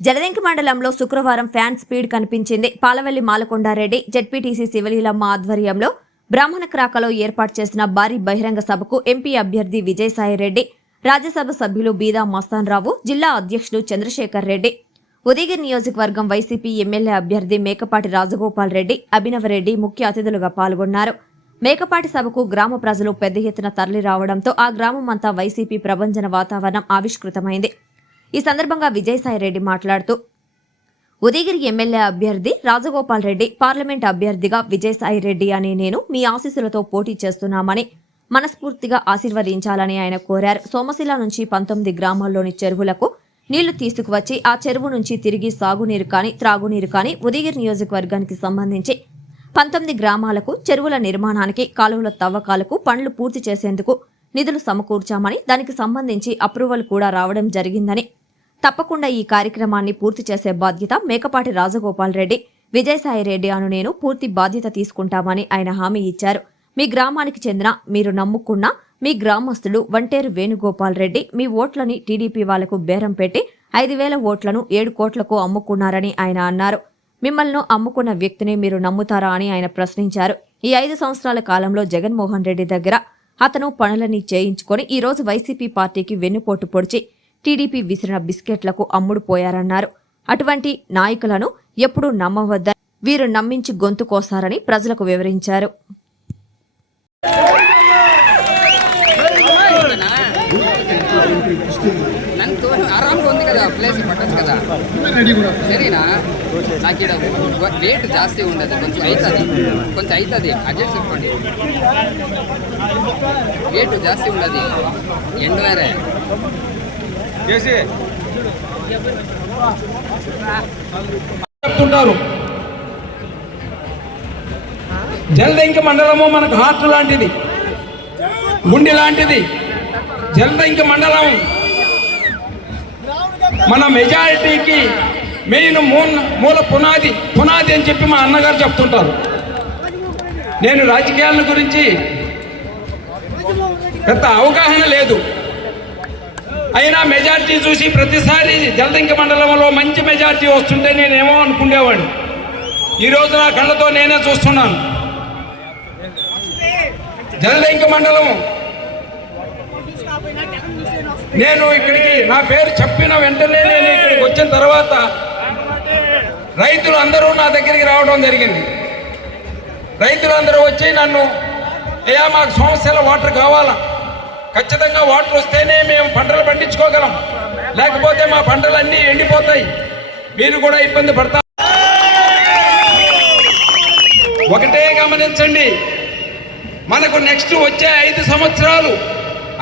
జలదంకి మండలంలో శుక్రవారం fan speed కనిపించింది. పాలవల్లి మాలకొండారెడ్డి జెడ్పీటీసీ శివలీలమ్మ ఆధ్వర్యంలో బ్రాహ్మణ క్రాకలో ఏర్పాటు చేసిన భారీ బహిరంగ సభకు ఎంపీ అభ్యర్థి విజయసాయిరెడ్డి రాజ్యసభ సభ్యులు బీదా మస్తాన్ రావు జిల్లా అధ్యక్షుడు చంద్రశేఖర్ రెడ్డి ఉదయగిరి నియోజకవర్గం వైసీపీ ఎమ్మెల్యే అభ్యర్థి మేకపాటి రాజగోపాల్ రెడ్డి అభినవరెడ్డి ముఖ్య అతిథులుగా పాల్గొన్నారు. మేకపాటి సభకు గ్రామ ప్రజలు పెద్ద ఎత్తున తరలి రావడంతో ఆ గ్రామమంతా వైసీపీ ప్రభంజన వాతావరణం ఆవిష్కృతమైంది. ఈ సందర్భంగా విజయసాయిరెడ్డి మాట్లాడుతూ ఉదయగిరి ఎమ్మెల్యే అభ్యర్థి రాజగోపాల్ రెడ్డి పార్లమెంట్ అభ్యర్థిగా విజయసాయి రెడ్డి అనే నేను మీ ఆశీస్సులతో పోటీ చేస్తున్నామని మనస్ఫూర్తిగా ఆశీర్వదించాలని ఆయన కోరారు. సోమశిల నుంచి పంతొమ్మిది గ్రామాల్లోని చెరువులకు నీళ్ళు తీసుకువచ్చి ఆ చెరువు నుంచి తిరిగి సాగునీరు కానీ త్రాగునీరు కానీ ఉదయగిరి నియోజకవర్గానికి సంబంధించి పంతొమ్మిది గ్రామాలకు చెరువుల నిర్మాణానికి కాలువల తవ్వకాలకు పనులు పూర్తి చేసేందుకు నిధులు సమకూర్చామని దానికి సంబంధించి అప్రూవల్ కూడా రావడం జరిగిందని. తప్పకుండా ఈ కార్యక్రమాన్ని పూర్తి చేసే బాధ్యత మేకపాటి రాజగోపాల్ రెడ్డి విజయసాయి రెడ్డి అను నేను పూర్తి బాధ్యత తీసుకుంటామని ఆయన హామీ ఇచ్చారు. మీ గ్రామానికి చెందిన మీరు నమ్ముకున్న మీ గ్రామస్తుడు వంటేరు వేణుగోపాల్ రెడ్డి మీ ఓట్లని టీడీపీ వాళ్ళకు బేరం పెట్టి ఐదు వేల ఓట్లను ఏడు కోట్లకు అమ్ముకున్నారని ఆయన అన్నారు. మిమ్మల్ని అమ్ముకున్న వ్యక్తిని మీరు నమ్ముతారా అని ఆయన ప్రశ్నించారు. ఈ ఐదు సంవత్సరాల కాలంలో జగన్మోహన్ రెడ్డి దగ్గర అతను పనులని చేయించుకొని ఈరోజు వైసీపీ పార్టీకి వెన్నుపోటు పొడిచి టీడీపీ విసిరిన బిస్కెట్లకు అమ్ముడు పోయారన్నారు. అటువంటి నాయకులను ఎప్పుడూ నమ్మవద్దని వీరు నమ్మించి గొంతు కోసారని ప్రజలకు వివరించారు నన్ను ప్లేస్ పట్టచ్చు కదా. సరేనా? నాకు ఇక్కడ వెయిట్ జాస్తి ఉండదు. కొంచెం అవుతుంది కొంచెం అవుతుంది అడ్జస్ట్ చెప్పండి వెయిట్ జాస్తి ఉండదు. ఎండు చెప్తుంటారు. జలదంకి మండలము మనకు హార్ట్ లాంటిది. గుండె లాంటిది. జలదంకి మండలం. మన మెజారిటీకి మెయిన్ మూల మూల పునాది పునాది అని చెప్పి మా అన్నగారు చెప్తుంటారు. నేను రాజకీయాల గురించి పెద్ద అవగాహన లేదు. అయినా మెజార్టీ చూసి ప్రతిసారి జలదంకి మండలంలో మంచి మెజార్టీ వస్తుంటే నేనేమో అనుకునేవాడిని ఈరోజు నా కళ్ళతో నేనే చూస్తున్నాను. జలదంకి మండలం నేను ఇక్కడికి నా పేరు చెప్పిన వెంటనే నేను ఇక్కడికి వచ్చిన తర్వాత రైతులు అందరూ నా దగ్గరికి రావడం జరిగింది. రైతులందరూ వచ్చి నన్ను అయ్యా మాకు సమస్యల వాటర్ కావాలా? ఖచ్చితంగా వాటర్ వస్తేనే మేము పంటలు పండించుకోగలం. లేకపోతే మా పంటలన్నీ ఎండిపోతాయి. మీరు కూడా ఇబ్బంది పడతారు ఒకటే గమనించండి. మనకు నెక్స్ట్ వచ్చే ఐదు సంవత్సరాలు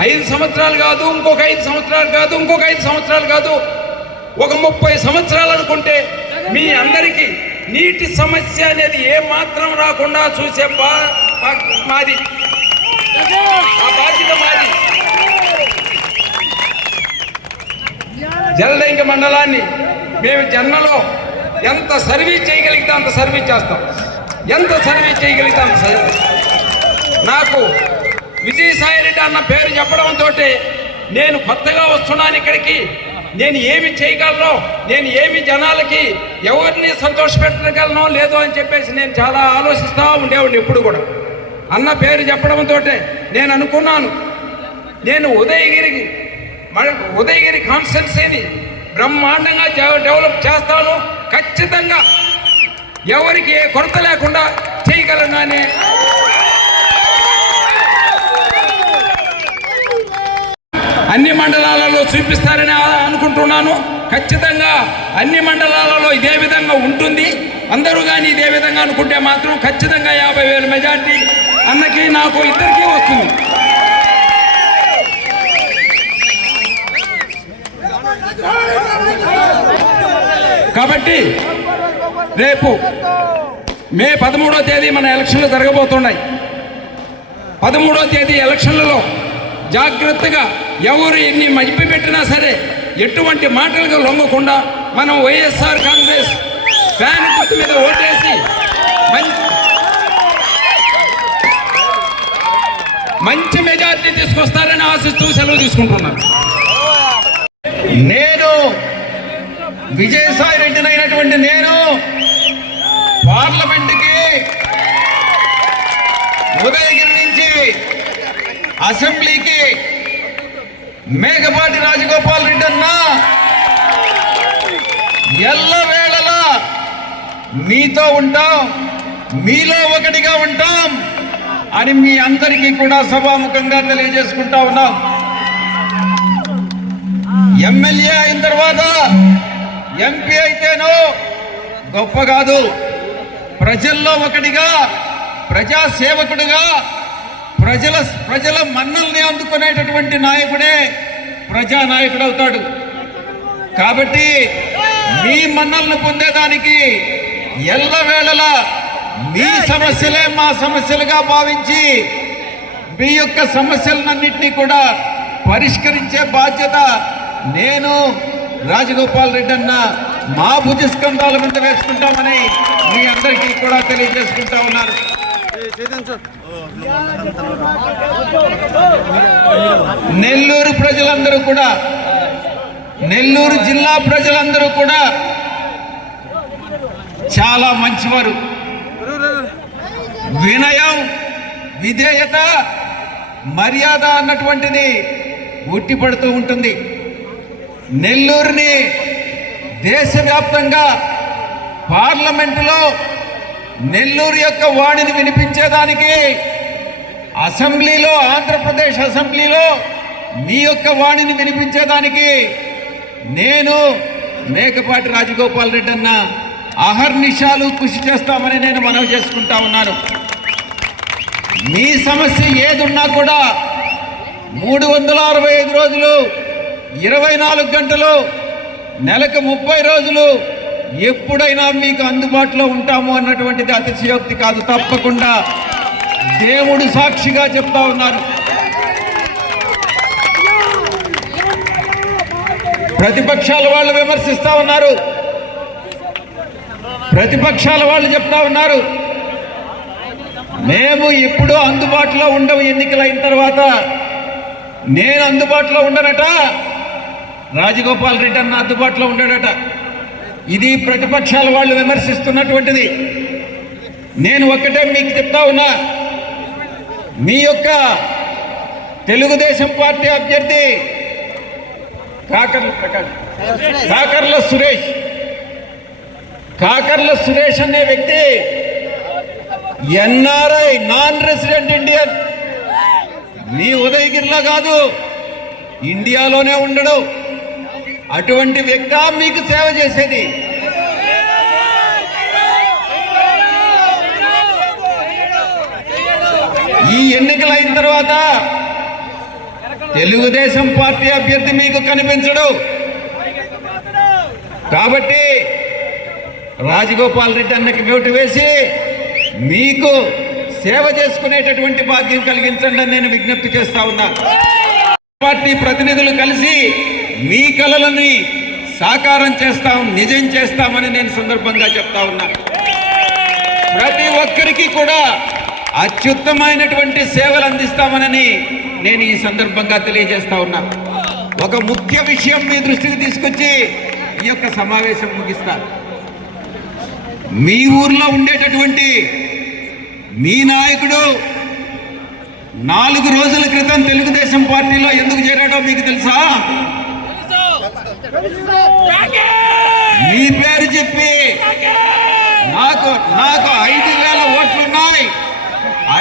ఐదు సంవత్సరాలు కాదు ఇంకొక ఐదు సంవత్సరాలు కాదు ఇంకొక ఐదు సంవత్సరాలు కాదు. ఒక ముప్పై సంవత్సరాలు అనుకుంటే మీ అందరికీ నీటి సమస్య అనేది ఏ మాత్రం రాకుండా చూసే బా మాది. ఆ బాధ్యత మాది. జలదంక మండలాన్ని మేము జన్మలో ఎంత సర్వీస్ చేయగలిగితే అంత సర్వీస్ చేస్తాం. ఎంత సర్వీస్ చేయగలిగితే అంత సర్వీస్. నాకు విజయసాయిరెడ్డి అన్న పేరు చెప్పడంతో నేను కొత్తగా వస్తున్నాను ఇక్కడికి. నేను ఏమి చేయగలను? నేను ఏమి జనాలకి ఎవరిని సంతోషపెట్టగలను లేదో అని చెప్పేసి నేను చాలా ఆలోచిస్తూ ఉండేవాడిని ఇప్పుడు కూడా. అన్న పేరు చెప్పడంతో నేను అనుకున్నాను. నేను ఉదయగిరికి ఉదయగిరి కాన్స్టెన్సీని బ్రహ్మాండంగా డెవలప్ చేస్తాను. ఖచ్చితంగా ఎవరికి ఏ కొరత లేకుండా చేయగలను అనే అన్ని మండలాలలో చూపిస్తారని అనుకుంటున్నాను. ఖచ్చితంగా అన్ని మండలాలలో ఇదే విధంగా ఉంటుంది. అందరూ కానీ ఇదే విధంగా అనుకుంటే మాత్రం ఖచ్చితంగా యాభై వేల మెజార్టీ అన్నకి నాకు ఇద్దరికీ వస్తుంది. కాబట్టి రేపు మే పదమూడో తేదీ మన ఎలక్షన్లు జరగబోతున్నాయి. పదమూడో తేదీ ఎలక్షన్లలో జాగ్రత్తగా ఎవరు ఎన్ని మజిపి పెట్టినా సరే ఎటువంటి మాటలకు లొంగకుండా మనం వైఎస్ఆర్ కాంగ్రెస్ ఫ్యాన్ గుర్తు మీద ఓటేసి మంచి మెజార్టీ తీసుకొస్తారని ఆశిస్తూ సెలవు తీసుకుంటున్నాను. నేను విజయసాయి రెడ్డినైనటువంటి అయినటువంటి నేను పార్లమెంట్కి ఉదయగిరి అసెంబ్లీకి మేకపాటి రాజగోపాల్ రెడ్డి అన్న ఎల్లవేళలా మీతో ఉంటాం మీలో ఒకటిగా ఉంటాం అని మీ అందరికీ కూడా సభాముఖంగా తెలియజేసుకుంటా ఉన్నాం. ఎమ్మెల్యే అయిన తర్వాత ఎంపీ అయితేనో గొప్ప కాదు. ప్రజల్లో ఒకటిగా ప్రజాసేవకుడిగా ప్రజల ప్రజల మన్నల్ని అందుకునేటటువంటి నాయకుడే ప్రజానాయకుడు అవుతాడు కాబట్టి మీ మన్నలను పొందేదానికి ఎల్లవేళలా మీ సమస్యలే మా సమస్యలుగా భావించి మీ యొక్క సమస్యలన్నింటినీ కూడా పరిష్కరించే బాధ్యత నేను రాజగోపాల్ రెడ్డి అన్న మా భుజస్కంధాల మీద వేసుకుంటామని మీ అందరికీ కూడా తెలియజేసుకుంటా ఉన్నాను. నెల్లూరు ప్రజలందరూ కూడా నెల్లూరు జిల్లా ప్రజలందరూ కూడా చాలా మంచివారు. వినయం విధేయత మర్యాద అన్నటువంటిది ఉట్టిపడుతూ ఉంటుంది. నెల్లూరుని దేశవ్యాప్తంగా పార్లమెంటులో నెల్లూరు యొక్క వాణిని వినిపించేదానికి అసెంబ్లీలో ఆంధ్రప్రదేశ్ అసెంబ్లీలో మీ యొక్క వాణిని వినిపించేదానికి నేను మేకపాటి రాజగోపాల్ రెడ్డి అన్న అహర్నిశాలు కృషి చేస్తామని నేను మనవి చేసుకుంటా ఉన్నాను. మీ సమస్య ఏదున్నా కూడా మూడు వందల అరవై ఐదు రోజులు ఇరవై నాలుగు గంటలు నెలకు ముప్పై రోజులు ఎప్పుడైనా మీకు అందుబాటులో ఉంటాము అన్నటువంటిది అతిశయోక్తి కాదు. తప్పకుండా దేవుడు సాక్షిగా చెప్తా ఉన్నారు. ప్రతిపక్షాల వాళ్ళు విమర్శిస్తా ఉన్నారు. ప్రతిపక్షాల వాళ్ళు చెప్తా ఉన్నారు. మేము ఎప్పుడూ అందుబాటులో ఉండవు ఎన్నికలైన తర్వాత. నేను అందుబాటులో ఉండనట. రాజగోపాల్ రెడ్డి అన్న అందుబాటులో ఉండడట. ఇది ప్రతిపక్షాల వాళ్ళు విమర్శిస్తున్నటువంటిది. నేను ఒక్కటే మీకు చెప్తా ఉన్నా మీ యొక్క తెలుగుదేశం పార్టీ అభ్యర్థి కాకర్ల ప్రకాష్. కాకర్ల సురేష్. కాకర్ల సురేష్ అనే వ్యక్తి ఎన్ఆర్ఐ నాన్ రెసిడెంట్ ఇండియన్. మీ ఉదయగిరిలో కాదు ఇండియాలోనే ఉండడం. అటువంటి వ్యక్తి మీకు సేవ చేసేది. ఈ ఎన్నికలు అయిన తర్వాత తెలుగుదేశం పార్టీ అభ్యర్థి మీకు కనిపించడు. కాబట్టి రాజగోపాల్ రెడ్డి అన్నకి ఓటు వేసి మీకు సేవ చేసుకునేటటువంటి భాగ్యం కలిగించండి అని నేను విజ్ఞప్తి చేస్తా ఉన్నా. పార్టీ ప్రతినిధులు కలిసి మీ కళలని సాకారం చేస్తాం నిజం చేస్తామని నేను సందర్భంగా చెప్తా ఉన్నా. ప్రతి ఒక్కరికి కూడా అత్యుత్తమైనటువంటి సేవలు అందిస్తామనని నేను ఈ సందర్భంగా తెలియజేస్తా ఉన్నా. ఒక ముఖ్య విషయం మీ దృష్టికి తీసుకొచ్చి ఈ యొక్క సమావేశం ముగిస్తారు మీ ఊర్లో ఉండేటటువంటి మీ నాయకుడు నాలుగు రోజుల క్రితం తెలుగుదేశం పార్టీలో ఎందుకు చేరాడో మీకు తెలుసా? మీ పేరు చెప్పి నాకు నాకు ఐదు వేల ఓట్లు ఉన్నాయి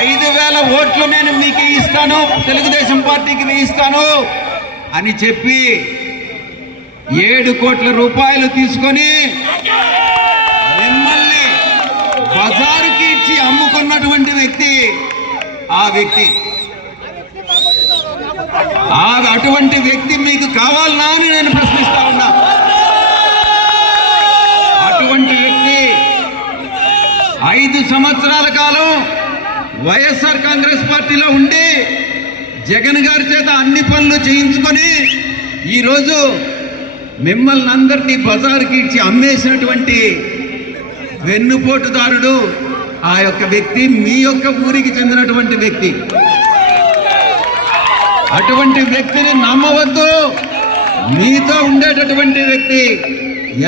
ఐదు వేల ఓట్లు నేను మీకు ఇస్తాను తెలుగుదేశం పార్టీకి ఇస్తాను అని చెప్పి ఏడు కోట్ల రూపాయలు తీసుకొని మిమ్మల్ని బజారుకి ఇచ్చి అమ్ముకున్నటువంటి వ్యక్తి ఆ వ్యక్తి. ఆ అటువంటి వ్యక్తి మీకు కావాలనా అని నేను ప్రశ్నిస్తా ఉన్నా. అటువంటి వ్యక్తి ఐదు సంవత్సరాల కాలం వైఎస్ఆర్ కాంగ్రెస్ పార్టీలో ఉండి జగన్ గారి చేత అన్ని పనులు చేయించుకొని ఈరోజు మిమ్మల్ని అందరినీ బజారుకి ఇచ్చి అమ్మేసినటువంటి వెన్నుపోటుదారుడు ఆ యొక్క వ్యక్తి మీ యొక్క ఊరికి చెందినటువంటి వ్యక్తి. అటువంటి వ్యక్తిని నమ్మవద్దు. మీతో ఉండేటటువంటి వ్యక్తి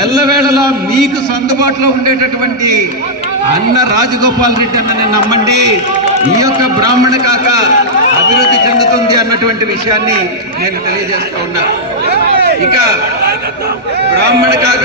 ఎల్లవేళలా మీకు సందుబాటులో ఉండేటటువంటి అన్న రాజగోపాల్ రెడ్డి అన్నని నమ్మండి. ఈ యొక్క బ్రాహ్మణ కాక అభివృద్ధి చెందుతుంది అన్నటువంటి విషయాన్ని నేను తెలియజేస్తూ ఉన్నా. ఇక బ్రాహ్మణ కాక